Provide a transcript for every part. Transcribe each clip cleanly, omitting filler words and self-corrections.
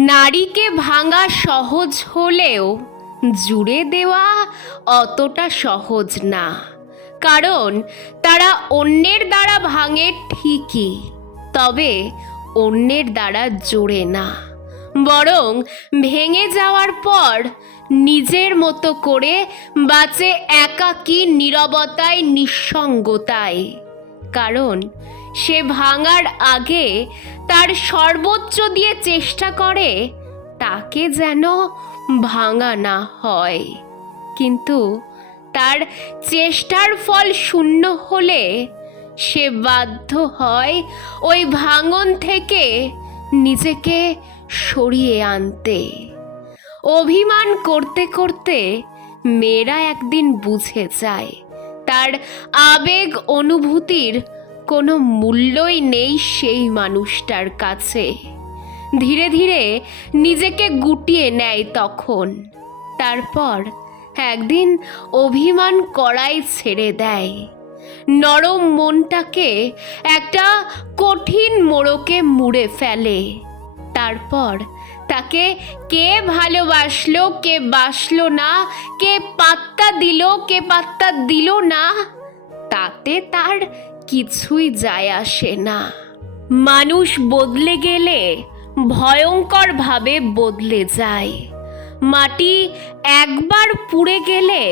নারীকে ভাঙা সহজ হলেও জুড়ে দেওয়া অতটা সহজ না, কারণ তারা অন্যের দ্বারা ভাঙে ঠিকই, তবে অন্যের দ্বারা জোড়ে না, বরং ভেঙে যাওয়ার পর নিজের মতো করে বাঁচে একাকী নীরবতায়, নিঃসঙ্গতায়। কারণ সে ভাঙার আগে তার সর্বোচ্চ দিয়ে চেষ্টা করে তাকে যেন ভাঙা না হয়। কিন্তু তার চেষ্টার ফল শূন্য হলে সে বাধ্য হয় ওই ভাঙন থেকে নিজেকে সরিয়ে আনতে। অভিমান করতে করতে মেয়েরা একদিন বুঝে যায় তার আবেগ অনুভূতির কোনো মূল্যই নেই সেই মানুষটার কাছে। ধীরে ধীরে নিজেকে গুটিয়ে নেয় তখন। তারপর একদিন অভিমান করাই ছেড়ে দেয়, নরম মনটাকে একটা কঠিন মোড়কে মুড়ে ফেলে। তারপর তাকে কে ভালোবাসলো, কে বাসলো না, কে পাত্তা দিল, কে পাত্তা দিল না, তাতে তার কিছুই যায় আসে না। মানুষ বদলে গেলে ভয়ঙ্করভাবে বদলে যায়। মাটি একবার পুড়ে গেলে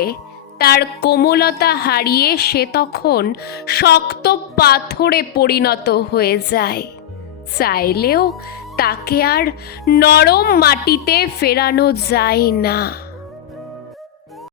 তার কোমলতা হারিয়ে সে তখন শক্ত পাথরে পরিণত হয়ে যায়। চাইলেও তাকে আর নরম মাটিতে ফেরানো যায় না।